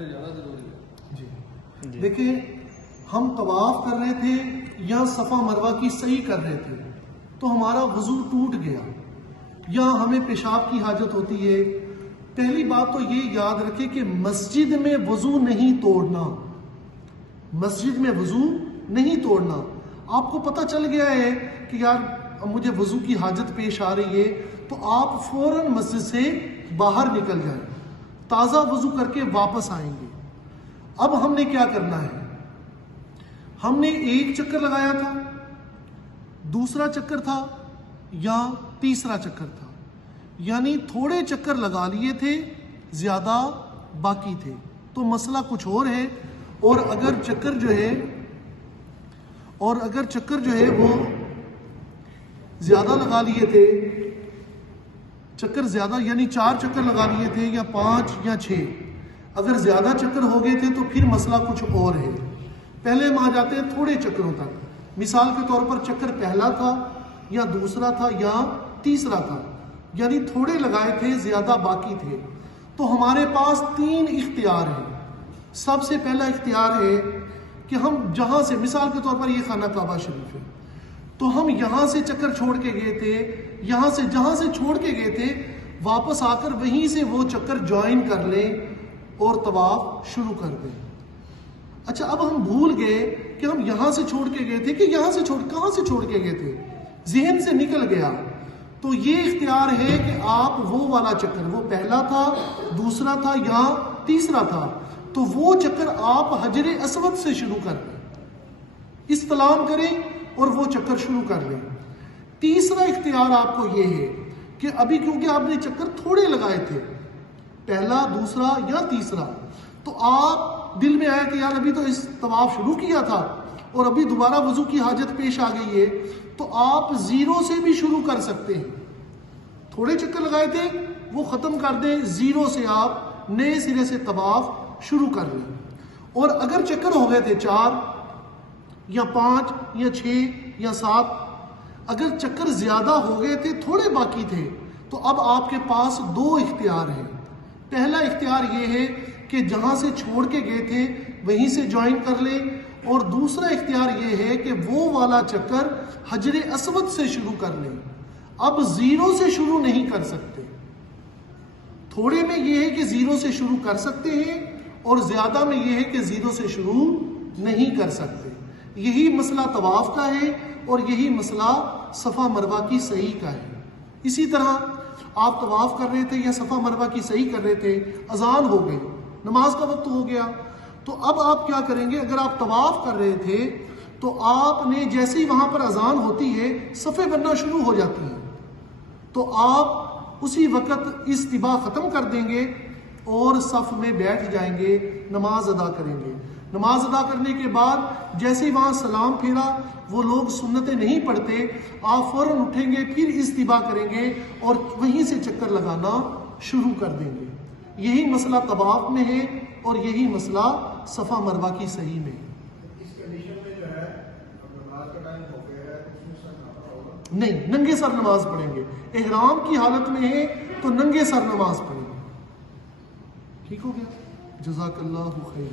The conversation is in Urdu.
سے زیادہ ضروری ہے. جی دیکھیں، ہم طواف کر رہے تھے یا صفا مروہ کی صحیح کر رہے تھے تو ہمارا وضو ٹوٹ گیا یا ہمیں پیشاب کی حاجت ہوتی ہے. پہلی بات تو یہ یاد رکھے کہ مسجد میں وضو نہیں توڑنا، مسجد میں وضو نہیں توڑنا. آپ کو پتہ چل گیا ہے کہ یار مجھے وضو کی حاجت پیش آ رہی ہے تو آپ فوراً مسجد سے باہر نکل جائیں، تازہ وضو کر کے واپس آئیں گے. اب ہم نے کیا کرنا ہے؟ ہم نے ایک چکر لگایا تھا، دوسرا چکر تھا یا تیسرا چکر تھا، یعنی تھوڑے چکر لگا لیے تھے، زیادہ باقی تھے. تو مسئلہ کچھ اور ہے. اور اگر چکر جو ہے وہ زیادہ لگا لیے تھے، چکر زیادہ یعنی 4 چکر لگا لیے تھے یا 5 یا 6، اگر زیادہ چکر ہو گئے تھے تو پھر مسئلہ کچھ اور ہے. پہلے ہم آ جاتے ہیں تھوڑے چکروں تک. مثال کے طور پر چکر پہلا تھا یا دوسرا تھا یا تیسرا تھا، یعنی تھوڑے لگائے تھے، زیادہ باقی تھے. تو ہمارے پاس 3 اختیار ہیں. سب سے پہلا اختیار ہے کہ ہم جہاں سے، مثال کے طور پر یہ خانہ کعبہ شریف ہے، تو ہم یہاں سے چکر چھوڑ کے گئے تھے، جہاں سے چھوڑ کے گئے تھے واپس آ کر وہیں سے وہ چکر جوائن کر لیں اور طواف شروع کر دیں. اچھا، اب ہم بھول گئے کہ ہم یہاں سے چھوڑ کے گئے تھے کہ کہاں سے چھوڑ کے گئے تھے، ذہن سے نکل گیا. تو یہ اختیار ہے کہ آپ وہ والا چکر، وہ پہلا تھا، دوسرا تھا یا تیسرا تھا، تو وہ چکر آپ حجر اسود سے شروع کر دیں، استلام کریں اور وہ چکر شروع کر لیں. تیسرا اختیار آپ کو یہ ہے کہ ابھی کیونکہ آپ نے چکر تھوڑے لگائے تھے، پہلا، دوسرا یا تیسرا، تو آپ دل میں آیا کہ یار ابھی تو اس طواف شروع کیا تھا اور ابھی دوبارہ وضو کی حاجت پیش آ گئی ہے، تو آپ 0 سے بھی شروع کر سکتے ہیں. تھوڑے چکر لگائے تھے وہ ختم کر دیں، 0 سے آپ نئے سرے سے طواف شروع کر لیں. اور اگر چکر ہو گئے تھے 4 یا 5 یا 6 یا 7، اگر چکر زیادہ ہو گئے تھے، تھوڑے باقی تھے، تو اب آپ کے پاس 2 اختیار ہیں. پہلا اختیار یہ ہے کہ جہاں سے چھوڑ کے گئے تھے وہیں سے جوائن کر لیں، اور دوسرا اختیار یہ ہے کہ وہ والا چکر حجر اسود سے شروع کر لیں. اب 0 سے شروع نہیں کر سکتے. تھوڑے میں یہ ہے کہ 0 سے شروع کر سکتے ہیں اور زیادہ میں یہ ہے کہ 0 سے شروع نہیں کر سکتے. یہی مسئلہ طواف کا ہے اور یہی مسئلہ صفا مروہ کی صحیح کا ہے. اسی طرح آپ طواف کر رہے تھے یا صفا مروہ کی صحیح کر رہے تھے، اذان ہو گئی، نماز کا وقت ہو گیا، تو اب آپ کیا کریں گے؟ اگر آپ طواف کر رہے تھے تو آپ نے جیسے ہی وہاں پر اذان ہوتی ہے صفیں بننا شروع ہو جاتی ہیں، تو آپ اسی وقت استباح ختم کر دیں گے اور صف میں بیٹھ جائیں گے، نماز ادا کریں گے. نماز ادا کرنے کے بعد جیسے ہی وہاں سلام پھیرا، وہ لوگ سنتیں نہیں پڑھتے، آپ فوراً اٹھیں گے، پھر استباح کریں گے اور وہیں سے چکر لگانا شروع کر دیں گے. یہی مسئلہ طواف میں ہے اور یہی مسئلہ صفا مروہ کی صحیح میں. اس کنڈیشن میں جو ہے نماز کا ٹائم ہو گیا ہے، اس میں سر نہ ہوگا؟ نہیں، ننگے سر نماز پڑھیں گے. احرام کی حالت میں ہے تو ننگے سر نماز پڑھیں گے. ٹھیک ہو گیا؟ جزاک اللہ خیر.